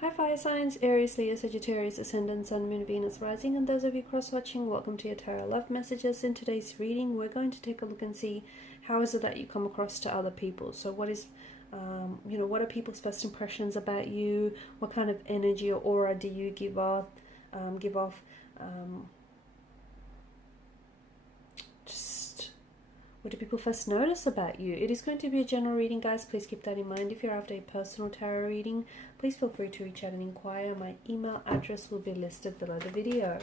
Hi fire signs, Aries, Leo, Sagittarius, Ascendant, Sun, Moon, Venus, Rising, and those of you cross-watching, welcome to your Tarot Love Messages. In today's reading, we're going to take a look and see how is it that you come across to other people. So what is, what are people's first impressions about you? What kind of energy or aura do you give off? What do people first notice about you? It is going to be a general reading, guys. Please keep that in mind. If you're after a personal tarot reading, please feel free to reach out and inquire. My email address will be listed below the video.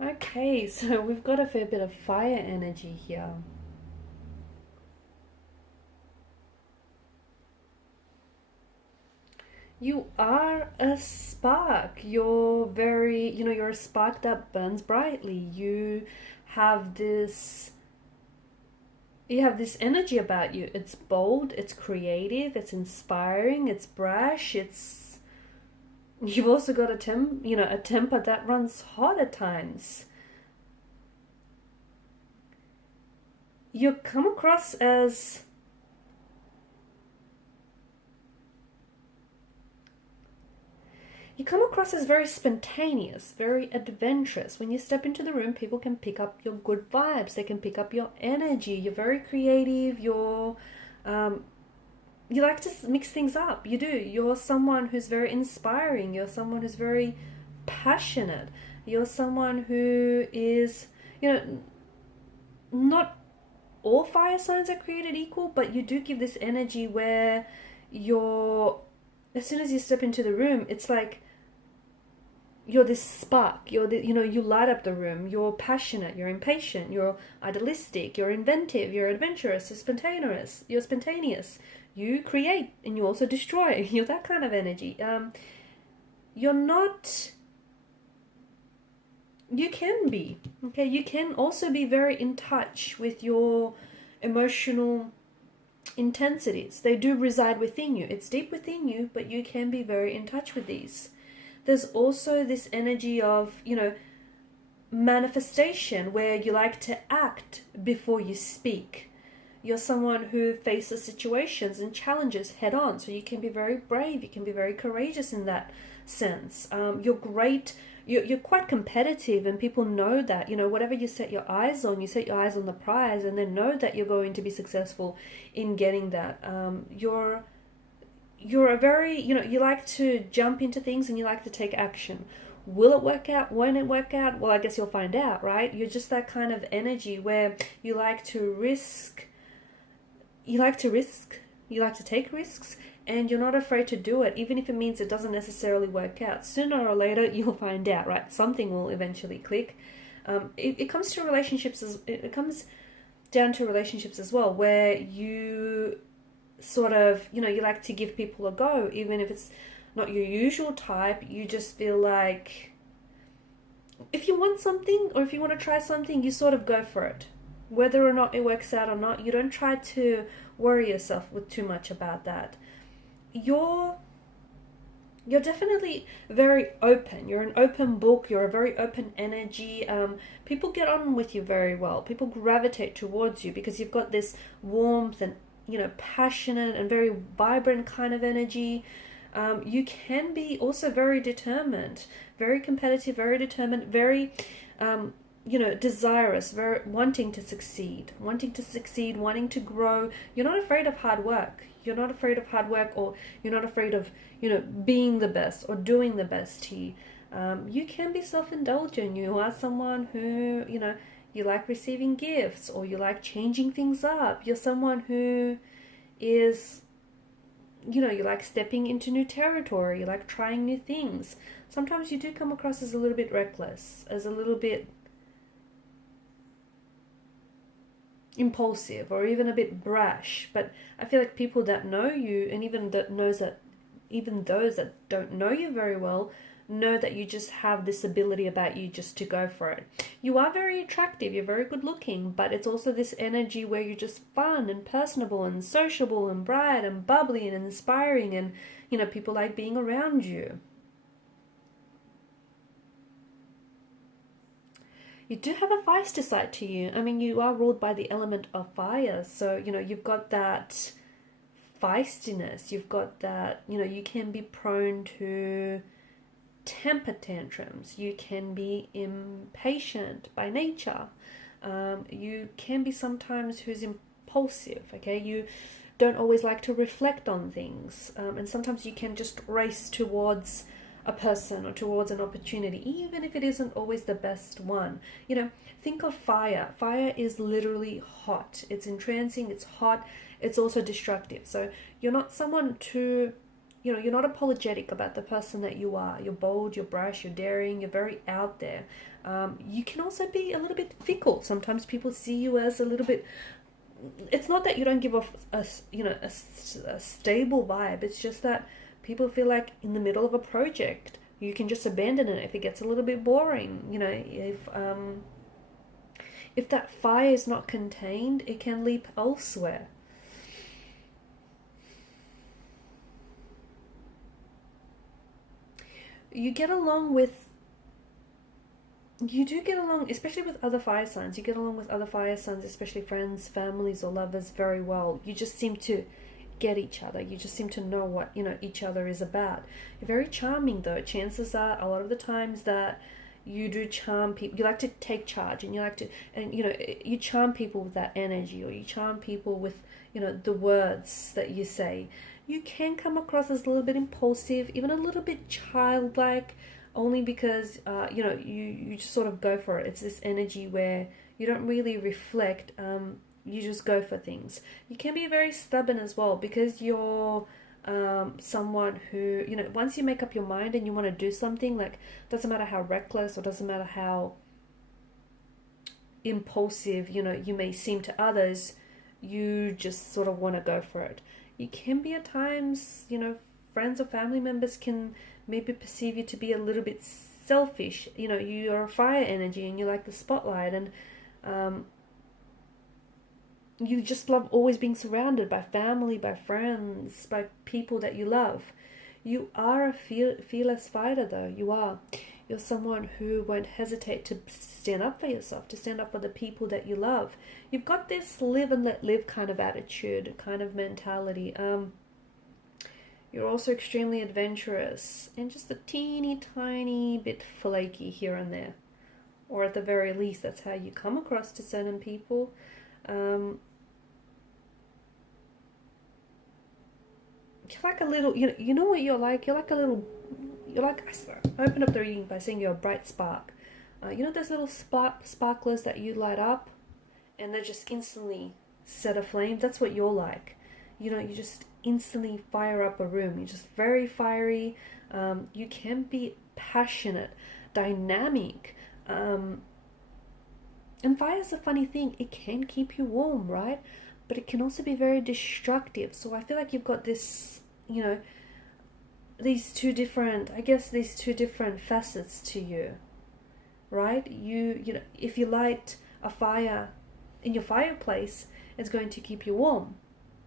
Okay, so we've got a fair bit of fire energy here. You are a spark. You're very, you're a spark that burns brightly. Have this you have this energy about you. It's bold, it's creative, it's inspiring, it's brash, you've also got a temper that runs hot at times. You come across as very spontaneous, very adventurous. When you step into the room, people can pick up your good vibes. They can pick up your energy. You're very creative. You like to mix things up. You do. You're someone who's very inspiring. You're someone who's very passionate. You're someone who is, not all fire signs are created equal, but you do give this energy where as soon as you step into the room, it's like you're this spark. You light up the room. You're passionate. You're impatient. You're idealistic. You're inventive. You're adventurous. You're spontaneous. You create and you also destroy. You're that kind of energy. You can be, okay? You can also be very in touch with your emotional intensities. They do reside within you. It's deep within you, but you can be very in touch with these. There's also this energy of, manifestation where you like to act before you speak. You're someone who faces situations and challenges head on. So you can be very brave. You can be very courageous in that sense. You're great. You're quite competitive, and people know that. Whatever you set your eyes on the prize, and then know that you're going to be successful in getting that. You're a very, you like to jump into things and you like to take action. Will it work out? Won't it work out? Well, I guess you'll find out, right? You're just that kind of energy where you like to risk. You like to take risks, and you're not afraid to do it, even if it means it doesn't necessarily work out. Sooner or later, you'll find out, right? Something will eventually click. It comes to relationships. It comes down to relationships as well, where you sort of, you like to give people a go, even if it's not your usual type. You just feel like if you want something or if you want to try something, you sort of go for it. Whether or not it works out or not, you don't try to worry yourself with too much about that. You're definitely very open. You're an open book. You're a very open energy. People get on with you very well. People gravitate towards you because you've got this warmth and, passionate and very vibrant kind of energy. You can be also very determined, very competitive, very determined, very, desirous, very wanting to succeed, wanting to grow. You're not afraid of hard work. Or you're not afraid of, being the best or doing the best here. You can be self-indulgent. You are someone who, you like receiving gifts, or you like changing things up. You're someone who is, you know, you like stepping into new territory, you like trying new things. Sometimes you do come across as a little bit reckless, as a little bit impulsive, or even a bit brash. But I feel like people that know you, and even those that don't know you very well, know that you just have this ability about you just to go for it. You are very attractive, you're very good looking, but it's also this energy where you're just fun and personable and sociable and bright and bubbly and inspiring, and, you know, people like being around you. You do have a feisty side to you. I mean, you are ruled by the element of fire, so, you know, you've got that feistiness, you've got that, you know, you can be prone to temper tantrums, you can be impatient by nature, you can be sometimes who's impulsive, okay? You don't always like to reflect on things, and sometimes you can just race towards a person or towards an opportunity, even if it isn't always the best one. You know, think of fire. Fire is literally hot. It's entrancing, it's hot, it's also destructive. So you're not someone to, you know, you're not apologetic about the person that you are. You're bold, you're brash, you're daring, you're very out there. You can also be a little bit fickle. Sometimes people see you as a little bit, it's not that you don't give off a stable vibe. It's just that people feel like in the middle of a project, you can just abandon it if it gets a little bit boring. You know, if that fire is not contained, it can leap elsewhere. You do get along, especially with other fire signs. You get along with other fire signs, especially friends, families, or lovers, very well. You just seem to get each other. You just seem to know what, you know, each other is about. You're very charming, though. Chances are, a lot of the times that you do charm people, you like to take charge, and you like to, and, you know, you charm people with that energy, or you charm people with, you know, the words that you say. You can come across as a little bit impulsive, even a little bit childlike, only because, you know, you just sort of go for it. It's this energy where you don't really reflect, you just go for things. You can be very stubborn as well, because you're someone who, you know, once you make up your mind and you want to do something, like, doesn't matter how reckless or doesn't matter how impulsive, you know, you may seem to others, you just sort of want to go for it. You can be at times, you know, friends or family members can maybe perceive you to be a little bit selfish. You know, you're a fire energy and you like the spotlight, and you just love always being surrounded by family, by friends, by people that you love. You are a fearless fighter, though. You are. You're someone who won't hesitate to stand up for yourself, to stand up for the people that you love. You've got this live and let live kind of attitude, kind of mentality. You're also extremely adventurous and just a teeny tiny bit flaky here and there. Or at the very least, that's how you come across to certain people. You're like a little, you know what you're like? You're like, I opened up the reading by saying you're a bright spark. You know those little sparklers that you light up and they just instantly set aflame? That's what you're like. You know, you just instantly fire up a room. You're just very fiery. You can be passionate, dynamic. And fire's a funny thing. It can keep you warm, right? But it can also be very destructive. So I feel like you've got this, you know, these two different facets to you, right? You know, if you light a fire in your fireplace, it's going to keep you warm.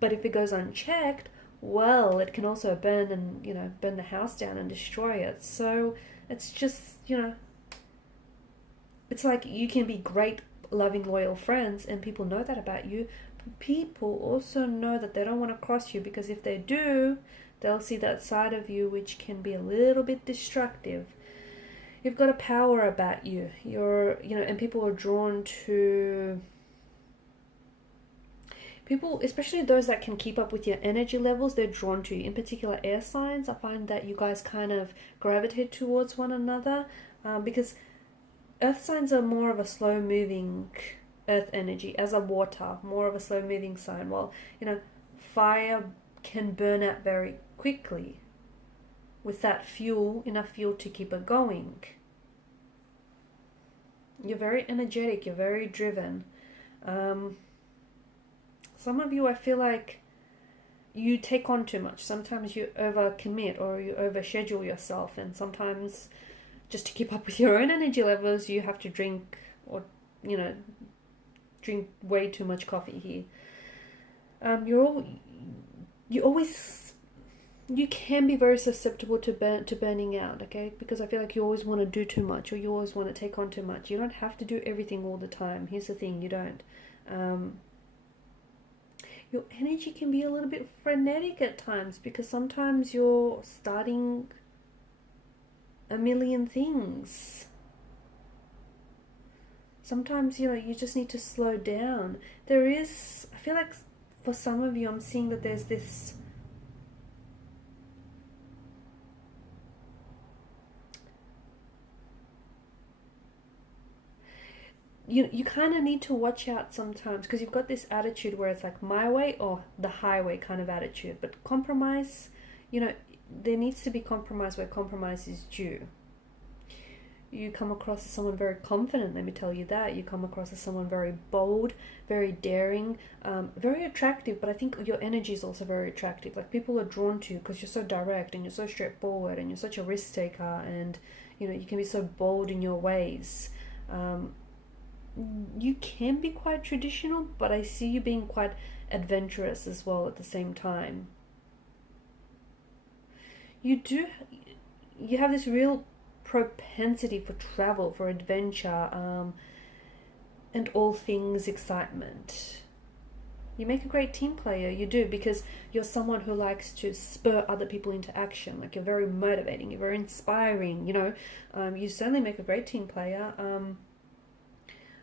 But if it goes unchecked, well, it can also burn and, you know, burn the house down and destroy it. So it's just, you know, it's like you can be great, loving, loyal friends, and people know that about you. But people also know that they don't want to cross you, because if they do, they'll see that side of you which can be a little bit destructive. You've got a power about you. And people are drawn to people, especially those that can keep up with your energy levels. They're drawn to you. In particular, air signs. I find that you guys kind of gravitate towards one another, because Earth signs are more of a slow moving earth energy, as a water, more of a slow moving sign. Well, fire can burn out very quickly with that fuel, enough fuel to keep it going. You're very energetic, you're very driven. Some of you, I feel like you take on too much. Sometimes you overcommit or you overschedule yourself, and sometimes just to keep up with your own energy levels, you have to drink or, drink way too much coffee here. You can be very susceptible to burning out, okay? Because I feel like you always want to do too much, or you always want to take on too much. You don't have to do everything all the time. Here's the thing, you don't. Your energy can be a little bit frenetic at times, because sometimes you're starting a million things. Sometimes, you just need to slow down. I feel like for some of you, I'm seeing that there's this you kind of need to watch out sometimes, because you've got this attitude where it's like my way or the highway kind of attitude. But compromise, there needs to be compromise where compromise is due. You come across as someone very confident, let me tell you that. You come across as someone very bold, very daring, very attractive, but I think your energy is also very attractive. Like, people are drawn to you because you're so direct and you're so straightforward and you're such a risk taker, and you can be so bold in your ways. You can be quite traditional, but I see you being quite adventurous as well at the same time. You have this real propensity for travel, for adventure, and all things excitement. You make a great team player, you do, because you're someone who likes to spur other people into action. Like, you're very motivating, you're very inspiring, you certainly make a great team player.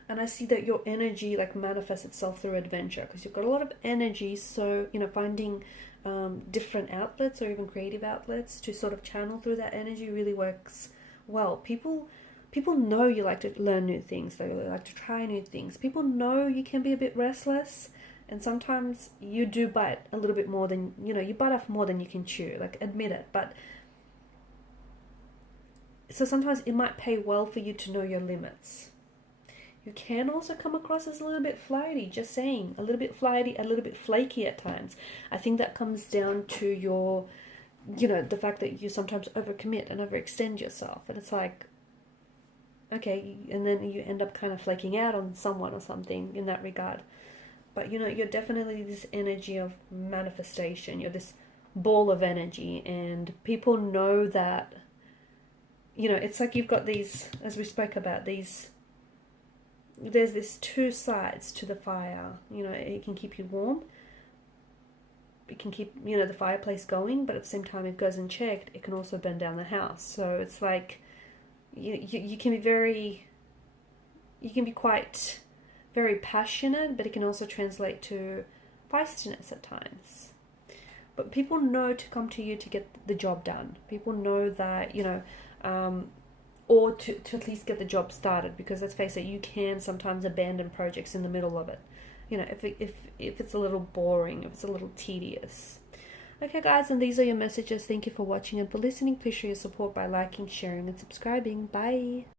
And I see that your energy manifests itself through adventure, because you've got a lot of energy. So, finding different outlets or even creative outlets to sort of channel through that energy really works well. People know you like to learn new things. They like to try new things. People know you can be a bit restless, and sometimes you do bite a little bit more than, you bite off more than you can chew. Admit it. But so sometimes it might pay well for you to know your limits. You can also come across as a little bit flighty, just saying. A little bit flighty, a little bit flaky at times. I think that comes down to your, the fact that you sometimes overcommit and overextend yourself. And it's like, okay, and then you end up kind of flaking out on someone or something in that regard. But, you're definitely this energy of manifestation. You're this ball of energy, and people know that, it's like you've got these, as we spoke about, there's this two sides to the fire. It can keep you warm. It can keep, the fireplace going, but at the same time, if it goes unchecked, it can also burn down the house. So it's like, you can be quite very passionate, but it can also translate to feistiness at times. But people know to come to you to get the job done. People know that, or to at least get the job started, because let's face it, you can sometimes abandon projects in the middle of it. If it's a little boring, if it's a little tedious. Okay, guys, and these are your messages. Thank you for watching and for listening. Please show your support by liking, sharing, and subscribing. Bye.